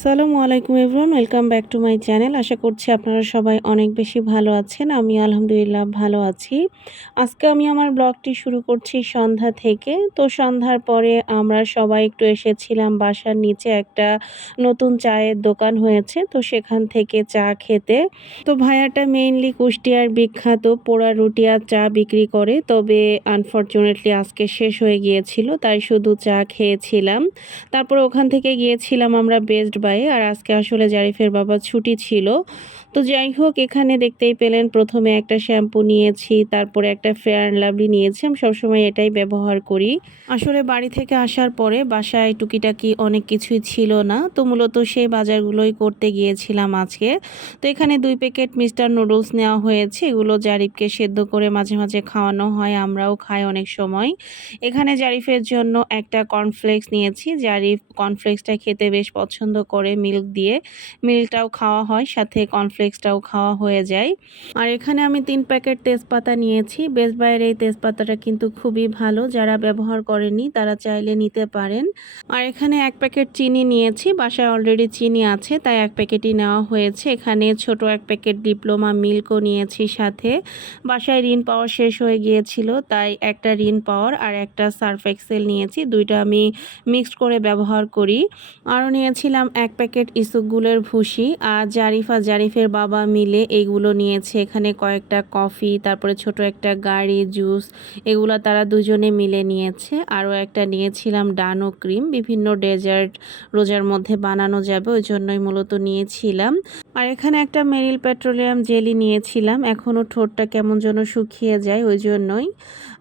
সালামু আলাইকুম everyone, welcome back to my channel. আশা করছি আপনারা সবাই অনেক বেশি ভালো আছেন, আমি আলহামদুলিল্লাহ ভালো আছি। আজকে আমি আমার ব্লগটি শুরু করছি সন্ধ্যা থেকে। তো সন্ধ্যার পরে আমরা সবাই একটু এসেছিলাম বাসার নিচে একটা নতুন চায়ের দোকান হয়েছে, তো সেখান থেকে চা খেতে। তো ভাইয়াটা মেইনলি কুষ্টিয়ার বিখ্যাত পোড়া রুটি আর চা বিক্রি করে, তবে আনফর্চুনেটলি আজকে শেষ হয়ে গিয়েছিল, তাই শুধু চা খেয়েছিলাম। তারপর ওখান থেকে গিয়েছিলাম আমরা বেস্ট বাই আর আজকে আসলে জারিফের বাবা ছুটি ছিল। তো যাই হোক, এখানে দেখতেই পেলেন, প্রথমে একটা শ্যাম্পু নিয়েছি, তারপরে একটা ফেয়ার অ্যান্ড লাভলি নিয়েছি। আমি সবসময় এটাই ব্যবহার করি। আসলে বাড়ি থেকে আসার পরে বাসায় টুকিটাকি অনেক কিছুই ছিল না। তো মূলত সেই বাজারগুলোই করতে গিয়েছিলাম আজকে। তো এখানে দুই প্যাকেট মিস্টার নুডলস নেওয়া হয়েছে। এগুলো জারিফকে সেদ্ধ করে মাঝে মাঝে খাওয়ানো হয়, আমরাও খাই অনেক সময়। এখানে জারিফের জন্য একটা কর্নফ্লেক্স নিয়েছি। জারিফ কর্নফ্লেক্সটা খেতে বেশ পছন্দ করে মিল্ক দিয়ে। মিল্কটাও খাওয়া হয়, সাথে কর্নফ্লেক্সটাও খাওয়া হয়ে যায়। আর এখানে আমি তিন প্যাকেট তেজপাতা নিয়েছি। বেস্ট বাইয়ের এই তেজপাতাটা কিন্তু খুবই ভালো। যারা ব্যবহার করেনি তারা চাইলে নিতে পারেন। আর এখানে এক প্যাকেট চিনি নিয়েছি। বাসায় অলরেডি চিনি আছে, তাই এক প্যাকেটই নেওয়া হয়েছে। এখানে ছোট এক প্যাকেট ডিপ্লোমা মিল্কও নিয়েছি সাথে। বাসায় ঋণ পাওয়ার শেষ হয়ে গিয়েছিল, তাই একটা ঋণ পাওয়ার আর একটা সার্ফ এক্সেল নিয়েছি। দুইটা আমি মিক্সড করে ব্যবহার করি। আরও নিয়েছিলাম এক প্যাকেট ইসুকগুলের ভুসি। আর জারিফা জারিফের বাবা মিলে এইগুলো নিয়েছে। এখানে কয়েকটা কফি, তারপরে ছোট একটা গাড়ি, জুস, এগুলো তারা দুজনে মিলে নিয়েছে। আরও একটা নিয়েছিলাম ডানো ক্রিম। বিভিন্ন ডেজার্ট রোজার মধ্যে বানানো যাবে, ওই জন্যই মূলত নিয়েছিলাম। আর এখানে একটা মেরিল পেট্রোলিয়াম জেলি নিয়েছিলাম। এখনও ঠোঁটটা কেমন যেন শুকিয়ে যায়, ওই জন্যই।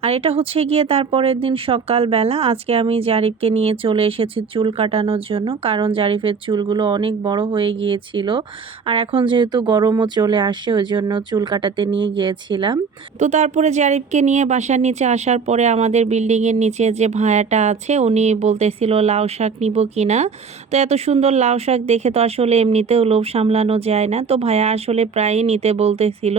আর এটা হচ্ছে গিয়ে তারপরের দিন সকালবেলা। আজকে আমি জারিফকে নিয়ে চলে এসেছি চুল কাটানোর জন্য, কারণ জারিফের চুলগুলো অনেক বড় হয়ে গিয়েছিল। আর এখন যেহেতু গরমও চলে আসে, ওই জন্য চুল কাটাতে নিয়ে গিয়েছিলাম। তো তারপরে জারিফকে নিয়ে বাসার নিচে আসার পরে আমাদের বিল্ডিংয়ের নিচে যে ভায়াটা আছে, উনি বলতেছিল, লাউ শাক নিব কিনা? তো এত সুন্দর লাউ শাক দেখে তো আসলে এমনিতেও লোভ সামলানো যায় না। তো ভায়া আসলে প্রায়ই নিতে বলতেছিল।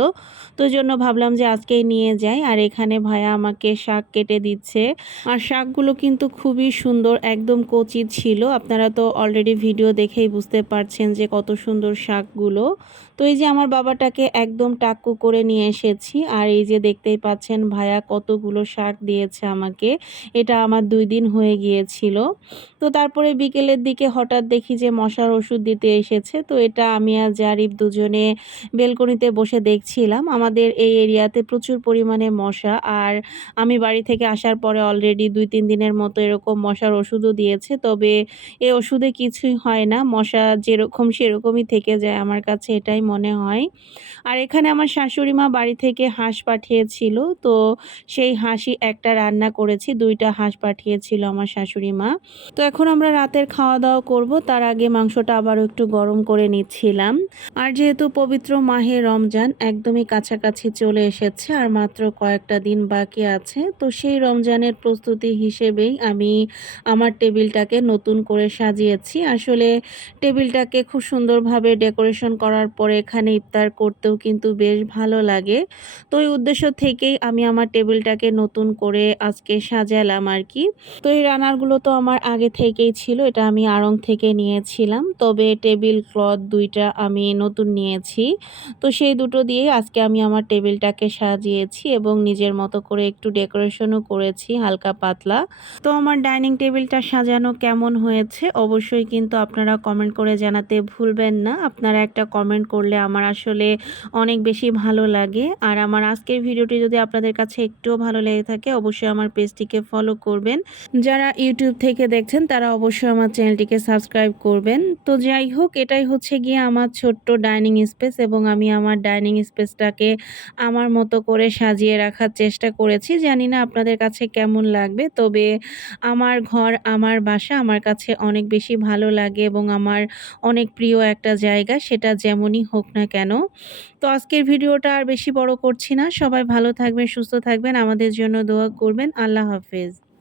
তো জন্য ভাবলাম যে আজকেই নিয়ে যাই। আর এখানে ভায়া আমাকে শাক কেটে দিচ্ছে। আর শাকগুলো কিন্তু খুবই সুন্দর, একদম কচি ছিল। আপনারা তো অলরেডি ভিডিও দেখেই বুঝতে পারছেন যে কত সুন্দর শাকগুলো। তো এই যে আমার বাবাটাকে একদম টাক্কু করে নিয়ে এসেছি। আর এই যে দেখতেই পাচ্ছেন ভাইয়া কতগুলো শাক দিয়েছে আমাকে। এটা আমার দুই দিন হয়ে গিয়েছিল। তো তারপরে বিকেলের দিকে হঠাৎ দেখি যে মশার ওষুধ দিতে এসেছে। তো এটা আমি আর জারিফ দুজনে বেলকনিতে বসে দেখছিলাম। আমাদের এই এরিয়াতে প্রচুর পরিমাণে মশা। আর আমি বাড়ি থেকে আসার পরে অলরেডি দুই, তিন দিনের মতো এরকম মশার ওষুধও দিয়েছে। তবে এ ওষুধে কিছুই হয় না, মশা যেরকম সেরকমই থেকে যায় আমার কাছে এটাই মনে হয়। আর এখানে আমার শাশুড়ি মা বাড়ি থেকে হাঁস পাঠিয়েছিল, তো সেই হাঁসই একটা রান্না করেছি, দুইটা হাঁস পাঠিয়েছিল আমার শাশুড়ি মা। তো এখন আমরা রাতের খাওয়া দাওয়া করব, তার আগে মাংসটা আবারও একটু গরম করে নিচ্ছিলাম। আর যেহেতু পবিত্র মাহে রমজান, একদমই কাছাকাছি চলে এসেছে, আর মাত্র কয়েকটা দিন বাকি আছে। তো সেই রমজানের প্রস্তুতি হিসেবেই আমি আমার টেবিলটাকে নতুন করে সাজিয়েছি। আসলে টেবিলটাকে খুব সুন্দরভাবে ডেকোরেশন করার পরে এখানে ইফতার করতেও কিন্তু বেশ ভালো লাগে। তো এই উদ্দেশ্য থেকেই আমি আমার টেবিলটাকে নতুন করে আজকে সাজালাম আর কি। তো এই রানারগুলো তো আমার আগে থেকেই ছিল, এটা আমি আড়ং থেকে নিয়েছিলাম। তবে টেবিল ক্লথ দুইটা আমি নতুন নিয়েছি। তো সেই দুটো দিয়ে আজকে আমি আমার টেবিলটাকে সাজিয়েছি এবং নিজের মতো করে একটু ডেকোরেশনও করেছি, হালকা পাতলা। তো আমার ডাইনিং টেবিলটা সাজানো কেমন হয়েছে অবশ্যই কিন্তু আপনারা কমেন্ট করে জানাতে ভুলবেন না। আপনারা একটা কমেন্ট করলে আমার আসলে অনেক বেশি ভালো লাগে। আর আমার আজকের ভিডিওটি যদি আপনাদের কাছে একটুও ভালো লেগে থাকে অবশ্যই আমার পেজটিকে ফলো করবেন। যারা ইউটিউব থেকে দেখছেন তারা অবশ্যই আমার চ্যানেলটিকে সাবস্ক্রাইব করবেন। তো যাই হোক, এটাই হচ্ছে গিয়ে আমার ছোট্ট ডাইনিং স্পেস এবং আমি আমার ডাইনিং স্পেসটাকে আমার মতো করে সাজিয়ে রাখার চেষ্টা করেছি। জানি না আপনাদের কাছে কেমন লাগবে। তবে আমার ঘর, আমার বাসা আমার কাছে অনেক বেশি ভালো লাগে এবং আমার অনেক প্রিয় একটা জায়গা, সেটা যেমনই হোক না কেন। তো আজকের ভিডিওটা আর বেশি বড় করছি না। সবাই ভালো থাকবেন, সুস্থ থাকবেন। আমাদের জন্য দোয়া করবেন। আল্লাহ হাফেজ।